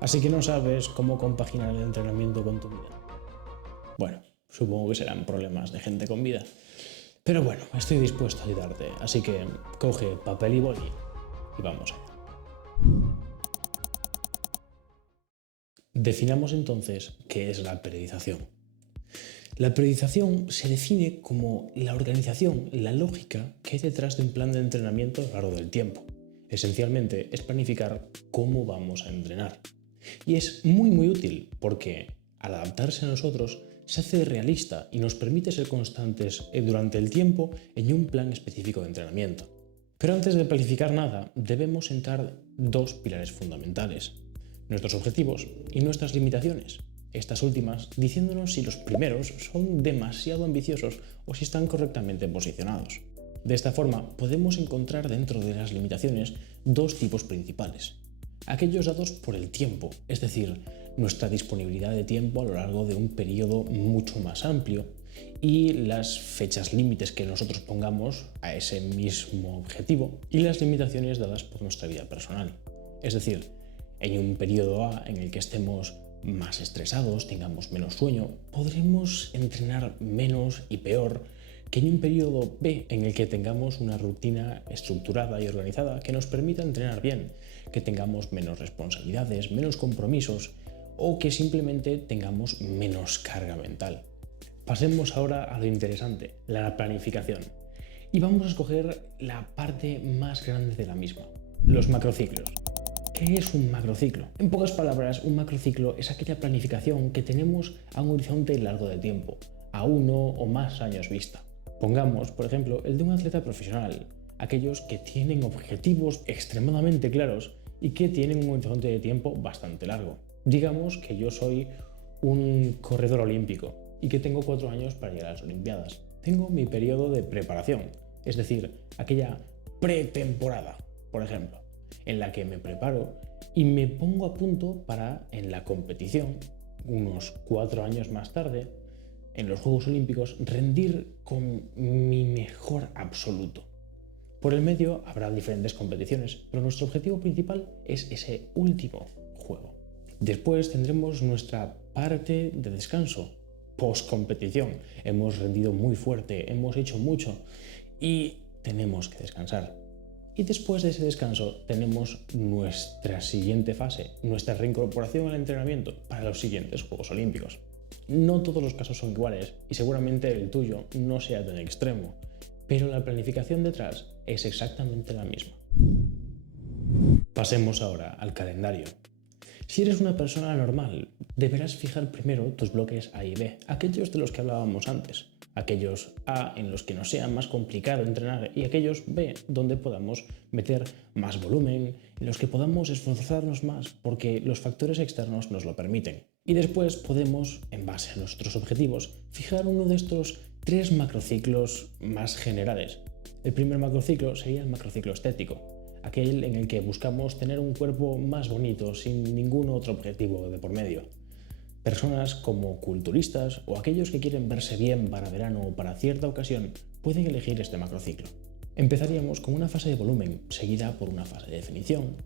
Así que no sabes cómo compaginar el entrenamiento con tu vida. Bueno, supongo que serán problemas de gente con vida. Pero bueno, estoy dispuesto a ayudarte, así que coge papel y boli y vamos allá. Definamos entonces qué es la periodización. La periodización se define como la organización, la lógica que hay detrás de un plan de entrenamiento a lo largo del tiempo. Esencialmente es planificar cómo vamos a entrenar. Y es muy útil porque al adaptarse a nosotros se hace realista y nos permite ser constantes durante el tiempo en un plan específico de entrenamiento. Pero antes de planificar nada, debemos sentar dos pilares fundamentales: nuestros objetivos y nuestras limitaciones. Estas últimas diciéndonos si los primeros son demasiado ambiciosos o si están correctamente posicionados. De esta forma, podemos encontrar dentro de las limitaciones dos tipos principales. Aquellos dados por el tiempo, es decir, nuestra disponibilidad de tiempo a lo largo de un periodo mucho más amplio, y las fechas límites que nosotros pongamos a ese mismo objetivo, y las limitaciones dadas por nuestra vida personal. Es decir, en un periodo A en el que estemos más estresados, tengamos menos sueño, podremos entrenar menos y peor que en un periodo B en el que tengamos una rutina estructurada y organizada que nos permita entrenar bien, que tengamos menos responsabilidades, menos compromisos o que simplemente tengamos menos carga mental. Pasemos ahora a lo interesante, la planificación. Y vamos a escoger la parte más grande de la misma, los macrociclos. ¿Qué es un macrociclo? En pocas palabras, un macrociclo es aquella planificación que tenemos a un horizonte largo de tiempo, a 1 o más años vista. Pongamos, por ejemplo, el de un atleta profesional, aquellos que tienen objetivos extremadamente claros y que tienen un horizonte de tiempo bastante largo. Digamos que yo soy un corredor olímpico y que tengo 4 años para llegar a las Olimpiadas. Tengo mi periodo de preparación, es decir, aquella pretemporada, por ejemplo, en la que me preparo y me pongo a punto para, en la competición, unos 4 años más tarde, en los Juegos Olímpicos, rendir con mi mejor absoluto. Por el medio habrá diferentes competiciones, pero nuestro objetivo principal es ese último juego. Después tendremos nuestra parte de descanso, post-competición. Hemos rendido muy fuerte, hemos hecho mucho y tenemos que descansar. Y después de ese descanso tenemos nuestra siguiente fase, nuestra reincorporación al entrenamiento para los siguientes Juegos Olímpicos. No todos los casos son iguales y seguramente el tuyo no sea tan extremo, pero la planificación detrás es exactamente la misma. Pasemos ahora al calendario. Si eres una persona normal, deberás fijar primero tus bloques A y B, aquellos de los que hablábamos antes. Aquellos A en los que nos sea más complicado entrenar y aquellos B donde podamos meter más volumen, en los que podamos esforzarnos más porque los factores externos nos lo permiten. Y después podemos, en base a nuestros objetivos, fijar uno de estos 3 macrociclos más generales. El primer macrociclo sería el macrociclo estético, aquel en el que buscamos tener un cuerpo más bonito sin ningún otro objetivo de por medio. Personas como culturistas o aquellos que quieren verse bien para verano o para cierta ocasión pueden elegir este macrociclo. Empezaríamos con una fase de volumen, seguida por una fase de definición,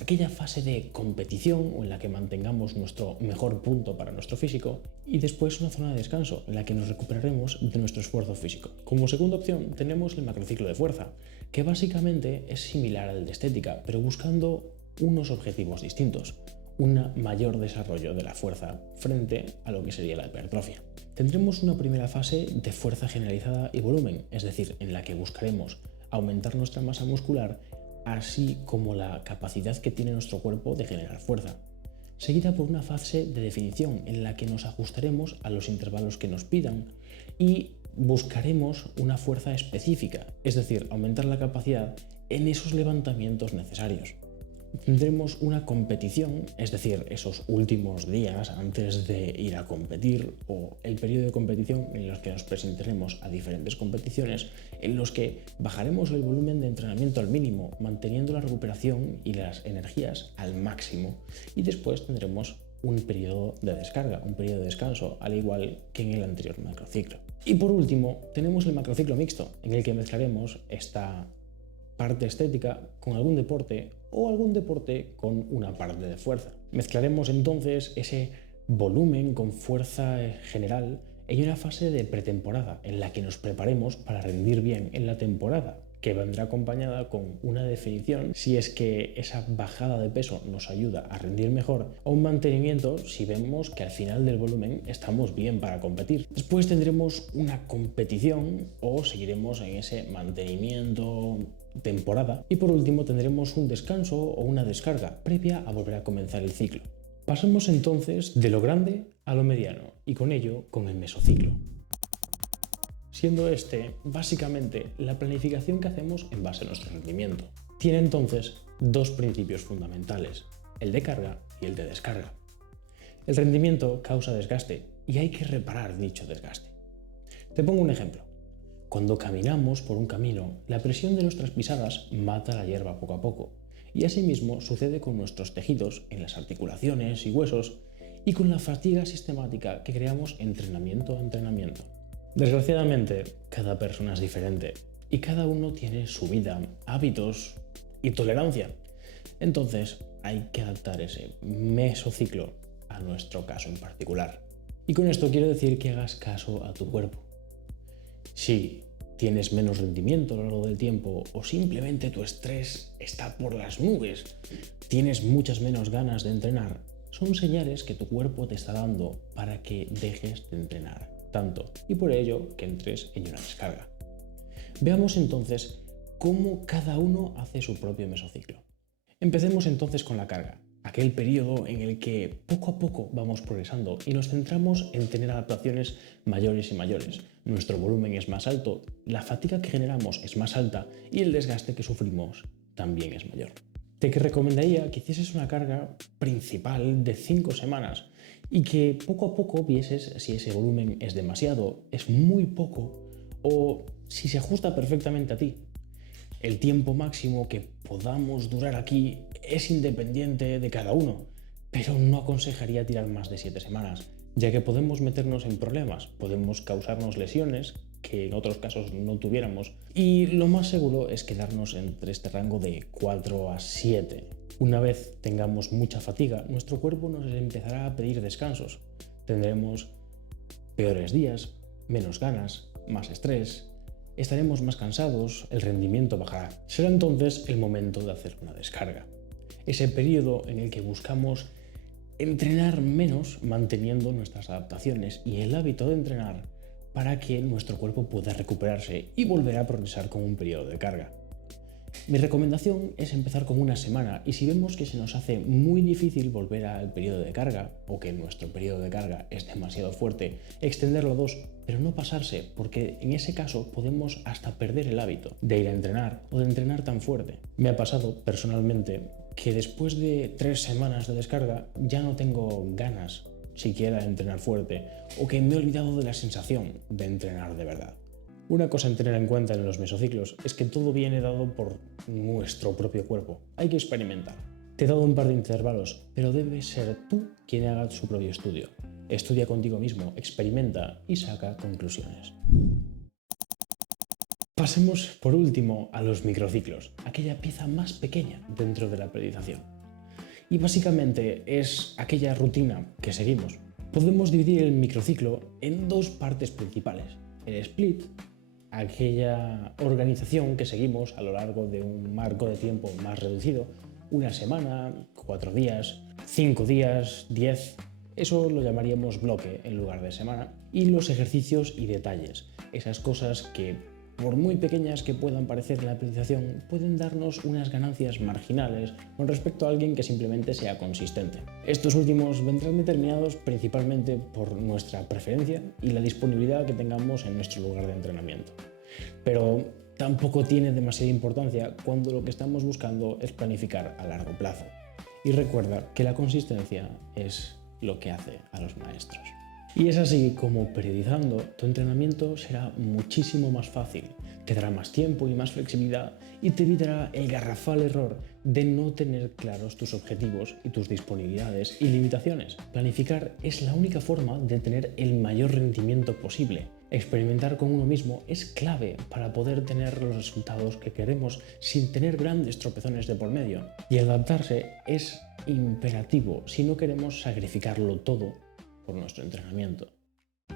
aquella fase de competición en la que mantengamos nuestro mejor punto para nuestro físico, y después una zona de descanso en la que nos recuperaremos de nuestro esfuerzo físico. Como segunda opción tenemos el macrociclo de fuerza, que básicamente es similar al de estética, pero buscando unos objetivos distintos: un mayor desarrollo de la fuerza frente a lo que sería la hipertrofia. Tendremos una primera fase de fuerza generalizada y volumen, es decir, en la que buscaremos aumentar nuestra masa muscular, así como la capacidad que tiene nuestro cuerpo de generar fuerza, seguida por una fase de definición en la que nos ajustaremos a los intervalos que nos pidan y buscaremos una fuerza específica, es decir, aumentar la capacidad en esos levantamientos necesarios. Tendremos una competición, es decir, esos últimos días antes de ir a competir, o el periodo de competición en los que nos presentaremos a diferentes competiciones, en los que bajaremos el volumen de entrenamiento al mínimo, manteniendo la recuperación y las energías al máximo. Y después tendremos un periodo de descarga, un periodo de descanso, al igual que en el anterior macrociclo. Y por último, tenemos el macrociclo mixto, en el que mezclaremos esta parte estética con algún deporte o algún deporte con una parte de fuerza. Mezclaremos entonces ese volumen con fuerza general en una fase de pretemporada en la que nos preparemos para rendir bien en la temporada, que vendrá acompañada con una definición si es que esa bajada de peso nos ayuda a rendir mejor, o un mantenimiento si vemos que al final del volumen estamos bien para competir. Después tendremos una competición o seguiremos en ese mantenimiento temporada, y por último tendremos un descanso o una descarga previa a volver a comenzar el ciclo. Pasemos entonces de lo grande a lo mediano y con ello con el mesociclo, siendo este básicamente la planificación que hacemos en base a nuestro rendimiento. Tiene entonces dos principios fundamentales, el de carga y el de descarga. El rendimiento causa desgaste y hay que reparar dicho desgaste. Te pongo un ejemplo. Cuando caminamos por un camino, la presión de nuestras pisadas mata la hierba poco a poco, y asimismo sucede con nuestros tejidos en las articulaciones y huesos y con la fatiga sistemática que creamos entrenamiento a entrenamiento. Desgraciadamente, cada persona es diferente y cada uno tiene su vida, hábitos y tolerancia. Entonces hay que adaptar ese mesociclo a nuestro caso en particular. Y con esto quiero decir que hagas caso a tu cuerpo. Si tienes menos rendimiento a lo largo del tiempo o simplemente tu estrés está por las nubes, tienes muchas menos ganas de entrenar, son señales que tu cuerpo te está dando para que dejes de entrenar tanto y por ello que entres en una descarga. Veamos entonces cómo cada uno hace su propio mesociclo. Empecemos entonces con la carga, aquel periodo en el que poco a poco vamos progresando y nos centramos en tener adaptaciones mayores y mayores. Nuestro volumen es más alto, la fatiga que generamos es más alta y el desgaste que sufrimos también es mayor. Te recomendaría que hicieses una carga principal de 5 semanas y que poco a poco vieses si ese volumen es demasiado, es muy poco o si se ajusta perfectamente a ti. El tiempo máximo que podamos durar aquí es independiente de cada uno, pero no aconsejaría tirar más de 7 semanas, ya que podemos meternos en problemas, podemos causarnos lesiones que en otros casos no tuviéramos, y lo más seguro es quedarnos entre este rango de 4 a 7. Una vez tengamos mucha fatiga, nuestro cuerpo nos empezará a pedir descansos. Tendremos peores días, menos ganas, más estrés, estaremos más cansados, el rendimiento bajará. Será entonces el momento de hacer una descarga. Ese periodo en el que buscamos entrenar menos manteniendo nuestras adaptaciones y el hábito de entrenar para que nuestro cuerpo pueda recuperarse y volver a progresar con un periodo de carga. Mi recomendación es empezar con una semana y si vemos que se nos hace muy difícil volver al periodo de carga o que nuestro periodo de carga es demasiado fuerte, extenderlo a 2, pero no pasarse porque en ese caso podemos hasta perder el hábito de ir a entrenar o de entrenar tan fuerte. Me ha pasado personalmente que después de 3 semanas de descarga ya no tengo ganas siquiera de entrenar fuerte o que me he olvidado de la sensación de entrenar de verdad. Una cosa en tener en cuenta en los mesociclos es que todo viene dado por nuestro propio cuerpo. Hay que experimentar. Te he dado un par de intervalos, pero debes ser tú quien haga su propio estudio. Estudia contigo mismo, experimenta y saca conclusiones. Pasemos por último a los microciclos, aquella pieza más pequeña dentro de la periodización. Y básicamente es aquella rutina que seguimos. Podemos dividir el microciclo en 2 partes principales. El split, aquella organización que seguimos a lo largo de un marco de tiempo más reducido, una semana, 4 días, 5 días, 10, eso lo llamaríamos bloque en lugar de semana, y los ejercicios y detalles, esas cosas que por muy pequeñas que puedan parecer en la periodización, pueden darnos unas ganancias marginales con respecto a alguien que simplemente sea consistente. Estos últimos vendrán determinados principalmente por nuestra preferencia y la disponibilidad que tengamos en nuestro lugar de entrenamiento. Pero tampoco tiene demasiada importancia cuando lo que estamos buscando es planificar a largo plazo. Y recuerda que la consistencia es lo que hace a los maestros. Y es así como periodizando tu entrenamiento será muchísimo más fácil, te dará más tiempo y más flexibilidad y te evitará el garrafal error de no tener claros tus objetivos y tus disponibilidades y limitaciones. Planificar es la única forma de tener el mayor rendimiento posible. Experimentar con uno mismo es clave para poder tener los resultados que queremos sin tener grandes tropezones de por medio. Y adaptarse es imperativo si no queremos sacrificarlo todo por nuestro entrenamiento.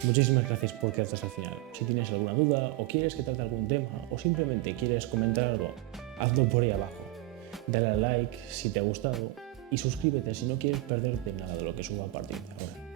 Muchísimas gracias por quedarte hasta el final. Si tienes alguna duda o quieres que trate algún tema o simplemente quieres comentar algo, hazlo por ahí abajo. Dale a like si te ha gustado y suscríbete si no quieres perderte nada de lo que subo a partir de ahora.